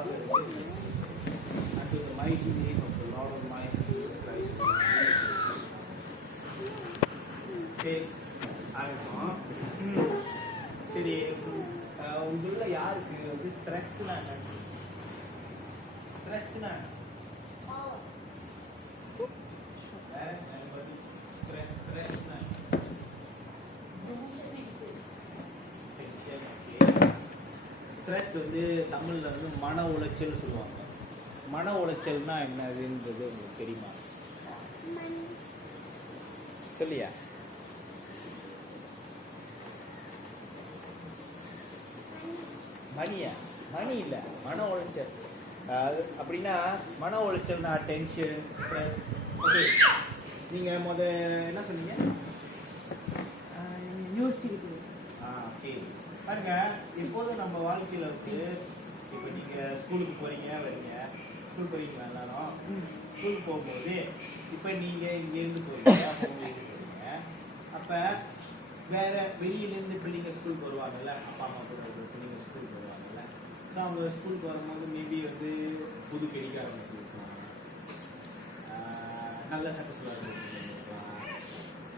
Father and to the mighty name of the Lord Almighty Jesus Christ. சரி ஆகட்டும். சரி, உங்கள யாருக்கு வந்து ஸ்ட்ரெஸ்னா ஸ்ட்ரெஸ்னா ஸ்ட்ரெஸ் வந்து தமிழ்ல வந்து மன உளைச்சல் சொல்லுவாங்க. மன உளைச்சல்னா என்னதுன்றது உங்களுக்கு தெரியுமா? சொல்லியா? மணியா? மணி இல்ல, மன உளைச்சல். அப்படின்னா மன உளைச்சல்னா டென்ஷன், ஸ்ட்ரெஸ். ஓகே, நீங்க என்ன சொன்னீங்க? யோசிச்சுக்கிட்டு. ஓகே, பாருங்க, எப்போதும் நம்ம வாழ்க்கையில வந்து இப்போ நீங்க ஸ்கூலுக்கு போறீங்க வரீங்க, ஸ்கூல் போறீங்களா எல்லாரும்? ஸ்கூலுக்கு போகும்போது இப்போ நீங்க இங்கேருந்து போறீங்க, போகிறீங்க, அப்ப வேற வெளியிலேருந்து பிள்ளைங்க ஸ்கூலுக்கு வருவாங்கல்ல, அப்பா அம்மா கூட பிள்ளைங்க ஸ்கூலுக்கு வருவாங்கல்ல. ஸோ அவங்க ஸ்கூலுக்கு வரும்போது மேபி வந்து புது கடிகாரம் வச்சுருக்கலாம், நல்ல சட்டை சுவாரம்,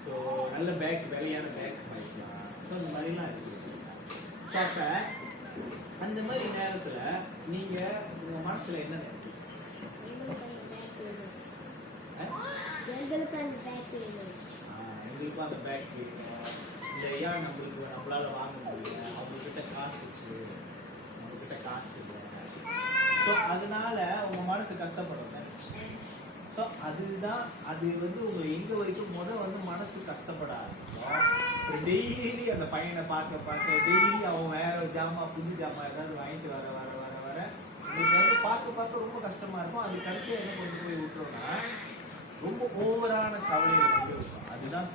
ஸோ நல்ல பேக், வேலையான பேக் வாங்கிக்கலாம். ஸோ இந்த மாதிரிலாம் இருக்குது. ஸோ அப்போ அந்த மாதிரி நேரத்தில் நீங்கள் உங்கள் மனசில் என்ன நினைக்கிறீங்க? எங்களுக்கும் அந்த பேக் வேணும், இல்லை ஏன் நம்மளால வாங்க முடியல, அவங்கக்கிட்ட காசு இருக்கு, அவங்கக்கிட்ட காசு இல்லை, ஸோ அதனால உங்கள் மனசு கஷ்டப்படுறேன். ஸோ அதுதான் அது வந்து உங்கள் எங்கே வரைக்கும் வந்து மனசு கஷ்டப்படாது. டெய்லி அந்த பையனை பார்க்க டெய்லி அவன் வேற ஒரு ஜாமான், புது ஜாமான் ஏதாவது வாங்கிட்டு வர உங்களுக்கு வந்து பார்க்க ரொம்ப கஷ்டமா இருக்கும். அது கடைசியாக என்ன கொண்டு போய் விட்டுறோம்னா ரொம்ப ஓவரான கவலைகள் வந்து இருக்கும். அதுதான்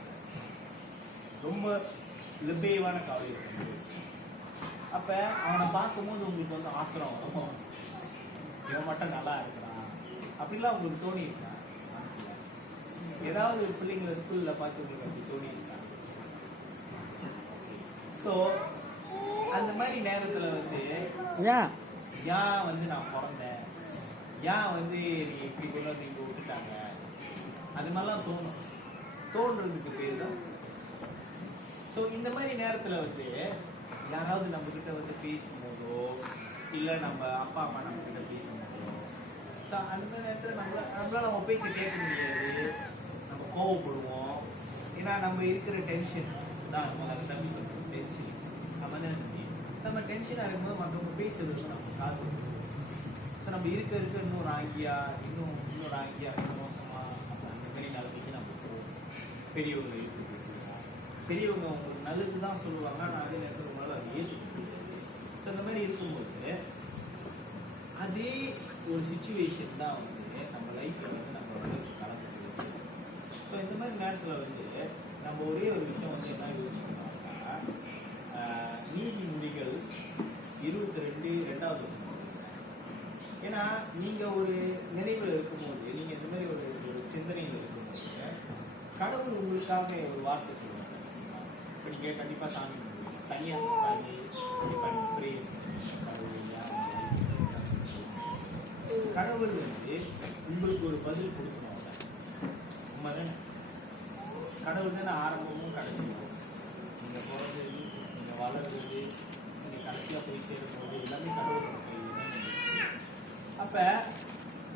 ரொம்ப லிபேவான கவலைகள். அப்ப அவனை பார்க்கும்போது உங்களுக்கு வந்து ஆத்திரம் வரும், இவன் மட்டும் நல்லா இருக்கிறான் அப்படிலாம் உங்களுக்கு தோணி இருக்கா? ஏதாவது பிள்ளைங்களை ஸ்கூல்ல பார்த்து உங்களுக்கு அப்படி தோணி இருக்கா? ஸோ அந்த மாதிரி நேரத்துல வந்து ஏன் வந்து நான் பிறந்தேன், ஏன் வந்து நீ இப்படி கொண்டு வந்து இங்க விட்டுட்டாங்க, அது மாதிரிலாம் தோன்றதுக்கு பேர் தான். ஸோ இந்த மாதிரி நேரத்தில் வந்து யாராவது நம்மக்கிட்ட வந்து பேசும்போதோ, இல்லை நம்ம அப்பா அம்மா நம்மக்கிட்ட பேசும்போதோ, ஸோ அந்த மாதிரி நேரத்தில் நம்மளால நம்ம பேச்சை கேட்க முடியாது, நம்ம கோவப்படுவோம். ஏன்னா நம்ம இருக்கிற டென்ஷன் தான் நம்ம தம்பி சொல்கிறோம், டென்ஷன். நம்ம டென்ஷனாக இருக்கும்போது மற்றவங்க பேசுறது நம்ம காது. ஸோ நம்ம இருக்க இன்னொரு ஆங்கியா, இன்னொரு ஆங்கியா, இன்னும் மோசமாக அந்த மாதிரி நிலைமைக்கு நம்ம போவோம். பெரியவங்க எழுத்து பேசுவாங்க, பெரியவங்க அவங்களுக்கு நல்லது தான் சொல்லுவாங்க, ஆனால் அதே நேரத்தில் உங்களால் அதை ஏற்றுக்க முடியாது. ஸோ இந்த மாதிரி இருக்கும்போது அதே ஒரு சுச்சுவேஷன் தான் வந்து நம்ம லைஃப்பில் வந்து நம்ம வந்து கலந்துருக்கு. ஸோ இந்த மாதிரி நேரத்தில் வந்து நம்ம ஒரே ஒரு விஷயம் வந்து என்ன யோசிக்கணும்னா, நீதிமொழிகள் 22:2. ஏன்னா நீங்கள் ஒரு நினைவில் இருக்கும்போது, நீங்கள் இந்த மாதிரி ஒரு சிந்தனையில் இருக்கும்போது கடவுள் உங்களுக்காக ஒரு வார்த்தை சொல்லுவாங்க. இப்போ நீங்கள் கண்டிப்பாக சாமி தனியாக கண்டிப்பாக நீங்கள் பிரேஸ் கடவுள் வந்து உங்களுக்கு ஒரு பதில் கொடுக்கணும். உண்மை தானே? கடவுள் தானே ஆரம்பமும் கடைசியும். நீங்கள் பிறந்தது, நீங்கள் வளர்றது, நீங்கள் கடைசியாக போய் சேரும்போது எல்லாமே கடவுளோட கையில் தான். அப்போ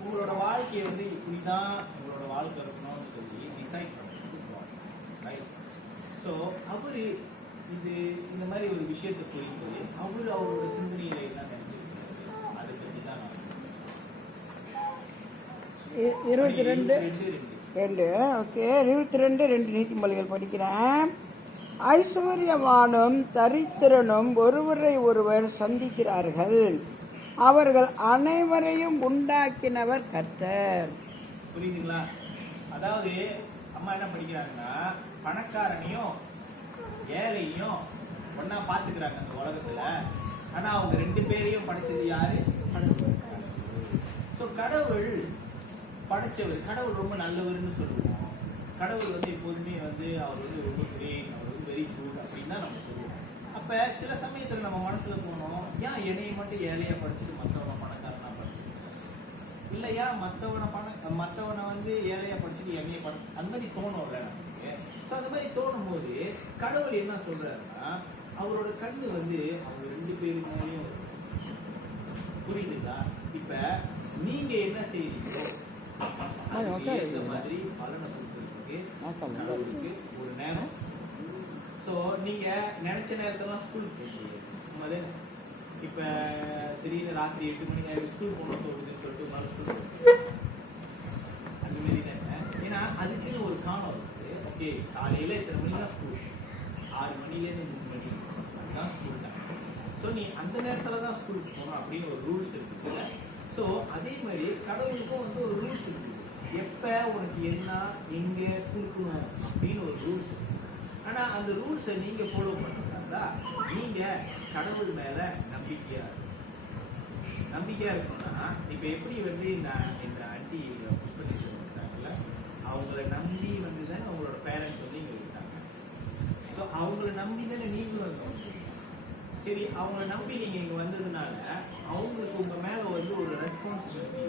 உங்களோட வாழ்க்கையை வந்து இப்படி தான் உங்களோட வாழ்க்கை இருக்கணும்னு சொல்லி டிசைட் பண்ணிருக்கோம், ரைட்? ஸோ அவர் இந்த மாதிரி ஒரு விஷயத்தை புரியும்போது அவரோட சிந்தனையில என்ன நினைச்சிருக்கிறாரு அதை பற்றி தான் நான் 22:2. ஓகே, 22:2 நீதிமொழிகள் படிக்கிறேன். ஐஸ்வர்யவானும் தரித்திரனும் ஒருவரை ஒருவர் சந்திக்கிறார்கள், அவர்கள் அனைவரையும் உண்டாக்கினவர் கர்த்தர். புரியுதுங்களா? அதாவது அம்மா என்ன படிக்கிறாங்கன்னா, பணக்காரனையும் ஏழையும் ஒன்னா பாத்துக்கிறாங்க அந்த உலகத்துல. ஆனா அவங்க 2 பேரையும் படைச்சது யாரு? ஸோ கடவுள் படைச்சவர், கடவுள் ரொம்ப நல்லவர்னு சொல்லுவோம். கடவுள் வந்து எப்போதுமே வந்து அவர் வந்து ரொம்ப கிரேட், அவர் வந்து வெரி குட் அப்படின்னு தான் நம்ம சொல்லுவோம். அப்ப சில சமயத்துல நம்ம மனசுல போனோம், ஏன் என்னையை மட்டும் ஏழையா படிச்சுட்டு மற்றவங்க பணக்காரனா ஏன் மற்றவனை வந்து ஏழையா படிச்சுட்டு என்னைய அந்த மாதிரி தோணும்ல நமக்கு. ஸோ அந்த மாதிரி தோணும் போது கடவுள் என்ன சொல்றாருன்னா, அவரோட கண்ணு வந்து அவங்க 2 பேருக்கு மேலேயும் புரியுதுங்களா? இப்ப நீங்க என்ன செய்றீங்களோ அதுக்கு ஏற்ற மாதிரி பலனை கொடுக்கறதுக்கு கடவுளுக்கு ஒரு நேரம். ஸோ நீங்க நினைச்ச நேரத்தெல்லாம் ஸ்கூலுக்கு போய் இப்ப திடீர்னு ராத்திரி 8 மணிக்கு ஸ்கூல் போகணும் சொல்லுதுன்னு சொல்லிட்டு ஒரு நாள் ஸ்கூல் அந்த மாதிரி தானே. ஏன்னா அதுக்குன்னு ஒரு காலம் இருக்குது. ஓகே, காலையில இத்தனை மணிக்கு தான் ஸ்கூல், 6 மணிலேருந்து 3 மணி அதுதான் ஸ்கூல் டைம். ஸோ நீ அந்த நேரத்தில் தான் ஸ்கூலுக்கு போகணும் அப்படின்னு ஒரு ரூல்ஸ் இருக்குல்ல. ஸோ அதே மாதிரி கடவுளுக்கும் வந்து ஒரு ரூல்ஸ் இருக்குது. எப்போ உனக்கு என்ன எங்கே கொடுக்கணும் அப்படின்னு ஒரு ரூல்ஸ் இருக்கு. ஆனால் அந்த ரூல்ஸை நீங்கள் ஃபாலோ பண்ணுறதா நீங்கள் கடவுள் மேலே நம்பிக்கையாக இருக்கணும்னா, இப்போ எப்படி வந்து இந்த ஆண்டி புஷ்பநேஸ்வரன் இருக்காங்கல்ல, அவங்கள நம்பி வந்து தான் அவங்களோட பேரண்ட்ஸ் வந்து இங்கே இருக்காங்க. ஸோ அவங்கள நம்பி தானே நீங்களும் இருக்கணும். சரி, அவங்கள நம்பி நீங்கள் இங்கே வந்ததுனால அவங்களுக்கு உங்கள் மேலே வந்து ஒரு ரெஸ்பான்சிபிலிட்டி,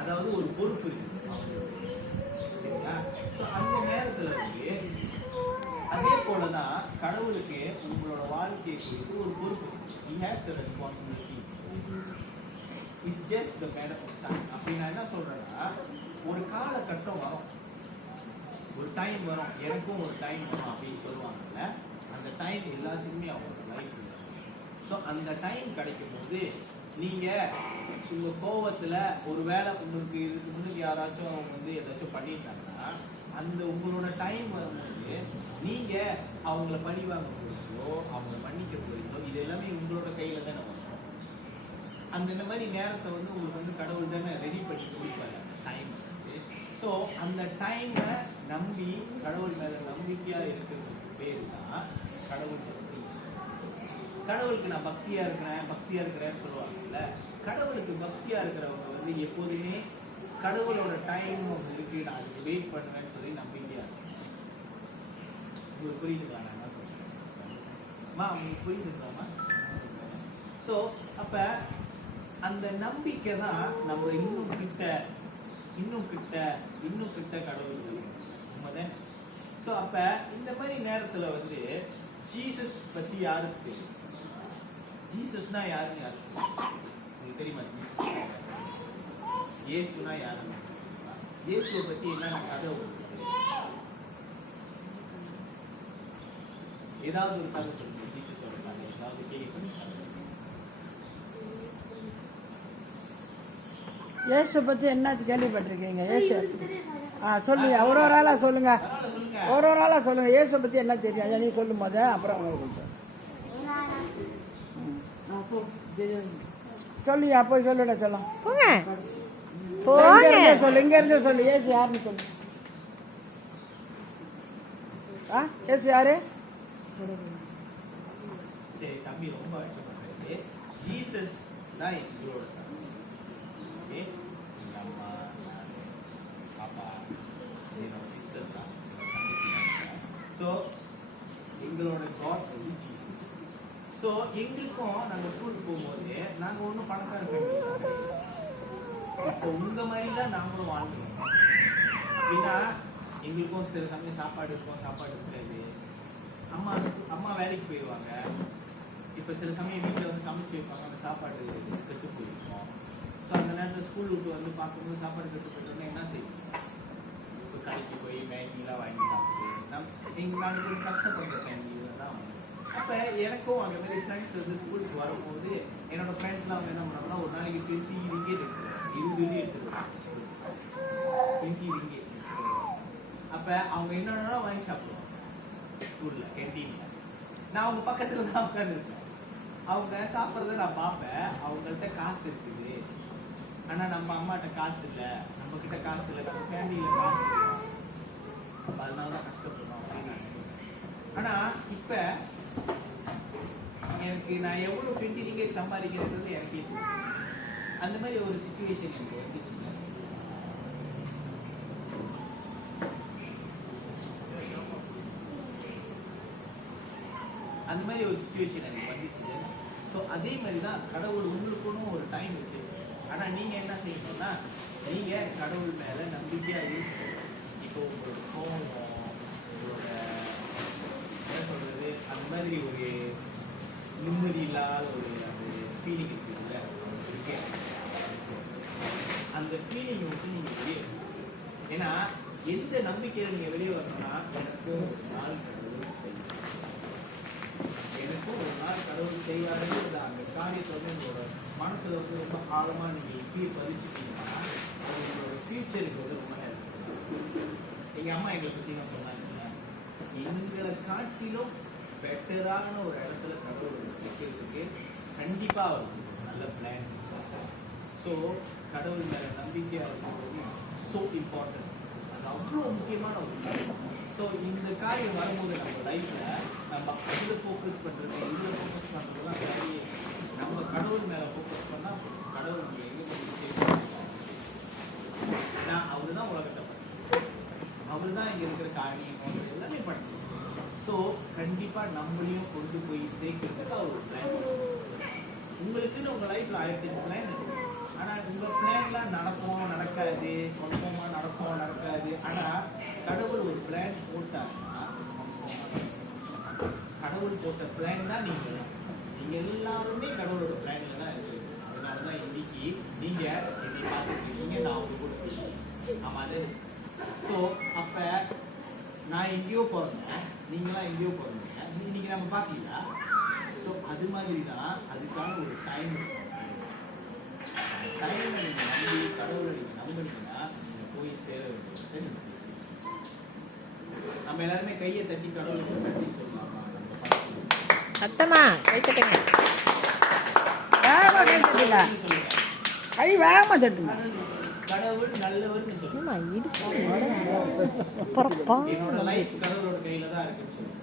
அதாவது ஒரு பொறுப்பு இருக்குது. சரிங்களா? ஸோ அந்த நேரத்தில் வந்து அதே போல தான் கடவுளுக்கு உங்களோட வாழ்க்கையை குறித்து ஒரு பொறுப்பு. He has a responsibility. It's just the matter of time. அப்படி நான் என்ன சொல்றேன்னா, ஒரு காலகட்டம் வரும், ஒரு டைம் வரும், எனக்கும் ஒரு டைம் வரும் அப்படின்னு சொல்லுவாங்கல்ல. அந்த டைம் எல்லாத்துக்குமே அவங்களோட லைஃப். ஸோ அந்த டைம் கிடைக்கும் போது நீங்க உங்க கோபத்துல ஒரு வேளை உங்களுக்கு இதுக்கு முன்னாடி யாராச்சும் அவங்க வந்து ஏதாச்சும் பண்ணிட்டாங்கன்னா, அந்த உங்களோட டைம் வரும்போது நீங்க அவங்கள பழி வாங்க போறீங்களோ அவங்கள மன்னிக்க போறீங்களோ இது எல்லாமே உங்களோட கையில தானே வரும். அந்த மாதிரி நேரத்தை வந்து உங்களுக்கு வந்து கடவுள் தானே ரெடி பண்ணி கொடுப்பாரு டைம். ஸோ அந்த டைமை நம்பி கடவுள் மேல நம்பிக்கையா இருக்கிறதுக்கு பேரு தான் கடவுள் பக்தி. கடவுளுக்கு நான் பக்தியா இருக்கிறேன்னு சொல்லுவாங்கல்ல. கடவுளுக்கு பக்தியா இருக்கிறவங்க வந்து எப்போதுமே கடவுளோட டைம் ஒன்று இருக்கு, நான் அதுக்கு வெயிட் பண்ணுவேன்னு சொல்லி நம்பிக்கையா இருக்கும். உங்களுக்கு புரியுதுங்களா? நான் என்ன சொல்றேன்மா, உங்களுக்கு புரியுதுங்களாமா? ஸோ அப்ப அந்த நம்பிக்கை தான் நம்ம இன்னும் கிட்ட கடவுள் உண்மைதான். ஸோ அப்ப இந்த மாதிரி நேரத்துல வந்து ஜீசஸ் பத்தி யாருக்கு தெரியும்? ஜீசஸ்னா யாருன்னு யாருக்கு உங்களுக்கு தெரியுமா? இயேசுனா யாருன்னு? இயேசுவை பத்தி என்னென்ன கதை ஏதாவது ஒரு கதை சொல்லுங்க. ஜீசஸோட கதை ஏதாவது கேள்விப்பட்டிருக்காங்க? இயேசு பத்தி என்ன கேள்விப்பட்டிருக்கீங்க? இயேசு சொல்லுங்க, ஒரு ஆளா சொல்லுங்க, ஒரு ஆளா சொல்லுங்க. இயேசு பத்தி என்ன தெரியும்? நீ சொல்லும் போது அப்புறம் உங்களுக்கு சொல்லியா? போய் சொல்லுடா. சொல்லும் சொல்லு, இங்க இருந்து சொல்லு. இயேசு யாருன்னு சொல்லு. இயேசு யாரு? தம்பி ரொம்ப கஷ்டப்படுறது. ஜீசஸ் தான் எங்களோட அம்மா, பாப்பா, என்னோட சிஸ்டர் தான். ஸோ எங்களோட காட் வந்து ஜீசஸ். ஸோ எங்களுக்கும் நாங்கள் ஸ்கூலுக்கு போகும்போது நாங்கள் ஒன்றும் பணக்கார ஃபேமிலி, இப்போ உங்க மாதிரி தான் நாங்களும் வாழ்ந்துருவோம். ஏன்னா எங்களுக்கும் சில சமயம் சாப்பாடு இருக்கும், சாப்பாடு இருக்காது. அம்மா வேலைக்கு போயிடுவாங்க. இப்போ சில சமயம் வீட்டில் வந்து சமைச்சு வைப்பாங்க, அந்த சாப்பாடு கெட்டு போயிருக்கும். ஸோ அந்த நேரத்தில் ஸ்கூல் விட்டு வந்து பார்க்கும்போது சாப்பாடு கெட்டு போயிட்டோம்னா என்ன செய்யும்? இப்போ கடைக்கு போய் மேகிலாம் வாங்கி சாப்பிட்டு நாங்கள் கொஞ்சம் கஷ்டப்படுற ஃபேமிலியில தான் வந்து. அப்போ எனக்கும் அந்த மாதிரி ஃப்ரெண்ட்ஸ் வந்து ஸ்கூலுக்கு வரும்போது என்னோட ஃப்ரெண்ட்ஸ்லாம் வந்து என்ன பண்ணாங்கன்னா, ஒரு நாளைக்கு 20 ரிங்கேட் எடுத்துருவாங்க, 20 ரிங்கேட் எடுத்துருவாங்க. 20 ரிங்கேட். அப்போ அவங்க என்னென்னா வாங்கி சாப்பிடுவாங்க ஸ்கூலில் கேன்டீனில். நான் அவங்க பக்கத்தில் தான் உட்காந்துருப்பேன். அவங்க சாப்பிட்றத நான் பார்ப்பேன். அவங்கள்ட்ட காசு இருக்குது, ஆனால் நம்ம அம்மாட்ட காசு இல்லை, நம்ம கிட்ட காசு இல்லை, நம்ம ஃபேமிலியில் காசு இல்லை. அப்போ அதனால தான் கஷ்டப்படுறோம் அப்படின்னு நான் நினைக்கிறேன். ஆனால் இப்போ எனக்கு நான் எவ்வளோ 20 ரிங்கேட் சம்பாதிக்கிறது எனக்கே தெரியும். அந்த மாதிரி ஒரு சிச்சுவேஷன் எனக்கு வந்துச்சு. அந்த மாதிரி ஒரு சிச்சுவேஷன் எனக்கு வந்துச்சு. ஸோ அதே மாதிரி தான் கடவுள் உங்களுக்குன்னு ஒரு டைம் வச்சு ஆனா நீங்க என்ன செய்யணும்னா நீங்க கடவுள் மேல நம்பிக்கையா இருக்கணும். இப்போ உங்களோட கோபம், உங்களோட என்ன சொல்றது, அந்த மாதிரி ஒரு நிம்மதி இல்லாத ஒரு அந்த ஃபீலிங் இருக்குல்ல, இருக்கே, அந்த ஃபீலிங் வந்து நீங்க வெளியே வரணும். ஏன்னா எந்த நம்பிக்கையில நீங்க வெளியே வரணும்னா எனக்கும் ஒரு நாள் கடவுள் செய்வார், எனக்கும் ஒரு நாள் கடவுள் செய்வாருன்னு அந்த காரியத்தை வந்து உங்களோட மனசுல வந்து ரொம்ப ஆழமா நீங்க இப்படியே பதிச்சுட்டீங்கன்னா அது உங்களோட ஃபியூச்சருக்கு வந்து ரொம்ப ஹெல்ப். எங்க அம்மா எங்களை பத்தி நான் சொன்னாங்க, எங்களை காட்டிலும் பெட்டரான ஒரு இடத்துல கடவுள் வைக்கிறதுக்கு கண்டிப்பா வந்து நல்ல பிளான். ஸோ கடவுள் மேல நம்பிக்கையா இருக்கிறது ஸோ இம்பார்ட்டன்ட், அது அவ்வளோ முக்கியமான ஒரு காரியம். ஸோ இந்த காரியம் வரும்போது நம்ம லைஃப்ல நம்ம அதில் ஃபோக்கஸ் பண்றது, இதில் ஃபோக்கஸ் பண்றதுலாம் வேலையே. நம்ம கடவுள் மேல ஃபோக்கஸ் பண்ணா கடவுள் நம்ம எங்க நான் அவரு தான் உலகத்தை பண்ண, அவரு தான் இங்க இருக்கிற காரியம் எல்லாமே பண்ண. ஸோ கண்டிப்பா நம்மளையும் கொண்டு போய் சேர்க்கிறதுக்கு அவர் ஒரு பிளான். உங்களுக்குன்னு உங்க லைஃப்ல 1008 பிளான் இருக்கு. ஆனா உங்க பிளான்லாம் நடக்கும் நடக்காது, குழப்பமா நடக்கும் நடக்காது. ஆனா கடவுள் ஒரு பிளான் போட்டாங்கன்னா கடவுள் போட்ட பிளான் தான் நீங்க எல்லாருமே கடவுளோட பிளான்ல தான் இருக்கு. அதனாலதான் இன்னைக்கு நீங்க என்னை பார்த்துருக்கீங்க, நான் அவங்க கூட பேசுறேன். ஆமா அது. ஸோ அப்ப நான் எங்கேயோ பிறந்தேன், நீங்களாம் எங்கேயோ பிறந்தீங்க, இன்னைக்கு நம்ம பார்த்தீங்களா? ஸோ அது மாதிரி தான் அதுக்கான ஒரு டைம். டைமை நீங்க நம்பி கடவுளை நீங்க நம்புனீங்கன்னா நீங்க போய் சேர வேண்டியது. நம்ம எல்லாருமே கையை தட்டி கடவுளுக்கு நன்றி சொல்லலாமா? சத்தமா கை தட்டுங்க. வேகமா கை தட்டுங்க, கை வேகமா தட்டுங்க. கடவுள் நல்லவர்னு சொல்லுங்க. என்னோட லைஃப் கடவுளோட கையில தான் இருக்குன்னு சொல்லுங்க.